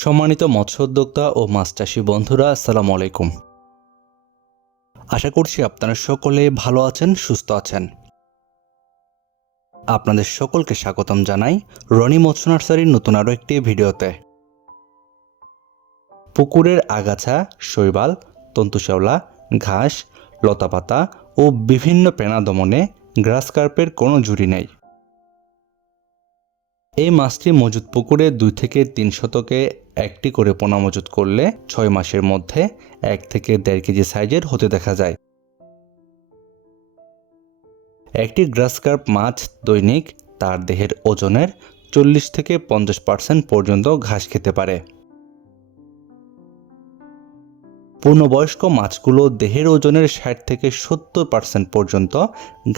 সম্মানিত মৎস্য উদ্যোক্তা ও মাছ চাষী বন্ধুরা, আসসালামু আলাইকুম। আশা করছি আপনারা সকলে ভালো আছেন, সুস্থ আছেন। আপনাদের সকলকে স্বাগতম জানাই রনি মৎস্য নার্সারির নতুন আরও একটি ভিডিওতে। পুকুরের আগাছা, শৈবাল, তন্তুশেওলা, ঘাস, লতাপাতা ও বিভিন্ন পেনা দমনে গ্রাস কার্পের কোনো জুড়ি নেই। এই মাছটি মজুদ পুকুরে 2 থেকে 3 শতকে একটি করে পোনা মজুত করলে 6 মাসের মধ্যে 1 থেকে 1.5 কেজি সাইজের হতে দেখা যায়। একটি গ্রাস কার্প মাছ দৈনিক তার দেহের ওজনের 40 থেকে 50% পর্যন্ত ঘাস খেতে পারে। পূর্ণবয়স্ক মাছগুলো দেহের ওজনের 60 থেকে 70% পর্যন্ত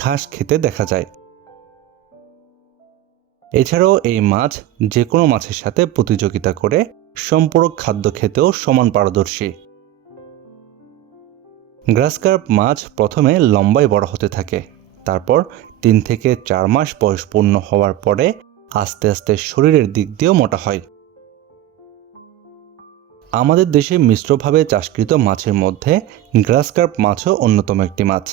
ঘাস খেতে দেখা যায়। এছাড়াও এই মাছ যে কোনো মাছের সাথে প্রতিযোগিতা করে সম্পূরক খাদ্য খেতেও সমান পারদর্শী। গ্রাস কার্প মাছ প্রথমে লম্বায় বড় হতে থাকে, তারপর 3 থেকে 4 মাস বয়স পূর্ণ হওয়ার পরে আস্তে আস্তে শরীরের দিক দিয়েও মোটা হয়। আমাদের দেশে মিশ্রভাবে চাষকৃত মাছের মধ্যে গ্রাস কার্প মাছও অন্যতম একটি মাছ।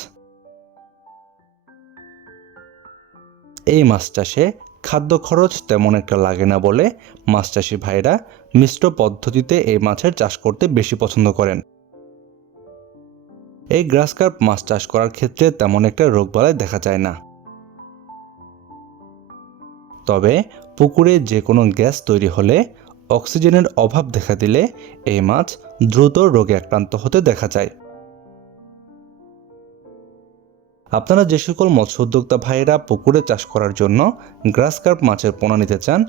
এই মাছ চাষে খাদ্য খরচ তেমন একটা লাগে না বলে মাছ চাষি ভাইরা মিশ্র পদ্ধতিতে এই মাছের চাষ করতে বেশি পছন্দ করেন। এই গ্রাস কার্প মাছ চাষ করার ক্ষেত্রে তেমন একটা রোগবালাই দেখা যায় না। তবে পুকুরে যে কোনো গ্যাস তৈরি হলে, অক্সিজেনের অভাব দেখা দিলে এই মাছ দ্রুত রোগে আক্রান্ত হতে দেখা যায়। আপনারা যে সকল মৎস্য উদ্যোক্তা ভাইয়েরা পুকুরে চাষ করার জন্য গ্রাস কার্প মাছের পোনা নিতে চান,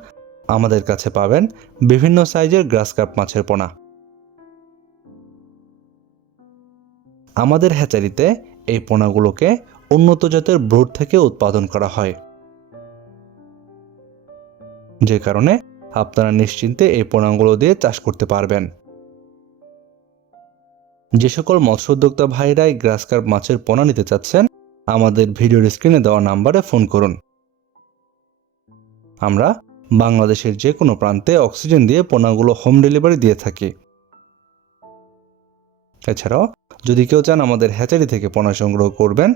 আমাদের কাছে পাবেন বিভিন্ন সাইজের গ্রাস কার্প মাছের পোনা। আমাদের হ্যাচারিতে এই পোনাগুলোকে উন্নত জাতের ব্রুড থেকে উৎপাদন করা হয়, যে কারণে আপনারা নিশ্চিন্তে এই পোনাগুলো দিয়ে চাষ করতে পারবেন। যে সকল মৎস্য উদ্যোক্তা ভাইরা এই গ্রাস কার্প মাছের পোনা নিতে চাচ্ছেন, আমাদের ভিডিওর স্ক্রিনে দেওয়া নাম্বারে ফোন করুন। আমরা বাংলাদেশের যে কোনো প্রান্তে অক্সিজেন দিয়ে পোনাগুলো হোম ডেলিভারি দিয়ে থাকি। এছাড়াও যদি কেউ চান আমাদের হ্যাচারি থেকে পোনা সংগ্রহ করবেন,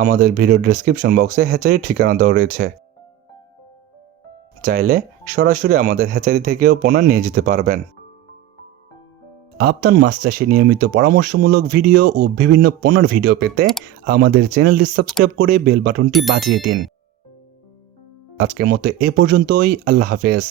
আমাদের ভিডিও ডেসক্রিপশন বক্সে হ্যাচারির ঠিকানা দেওয়া রয়েছে। চাইলে সরাসরি আমাদের হ্যাচারি থেকেও পোনা নিয়ে যেতে পারবেন। আপনার মাছ চাষে নিয়মিত পরামর্শমূলক ভিডিও ও বিভিন্ন পোনার ভিডিও পেতে আমাদের চ্যানেলটি সাবস্ক্রাইব করে বেল বাটনটি বাজিয়ে দিন। আজকের মতো এ পর্যন্তই। আল্লাহ হাফেজ।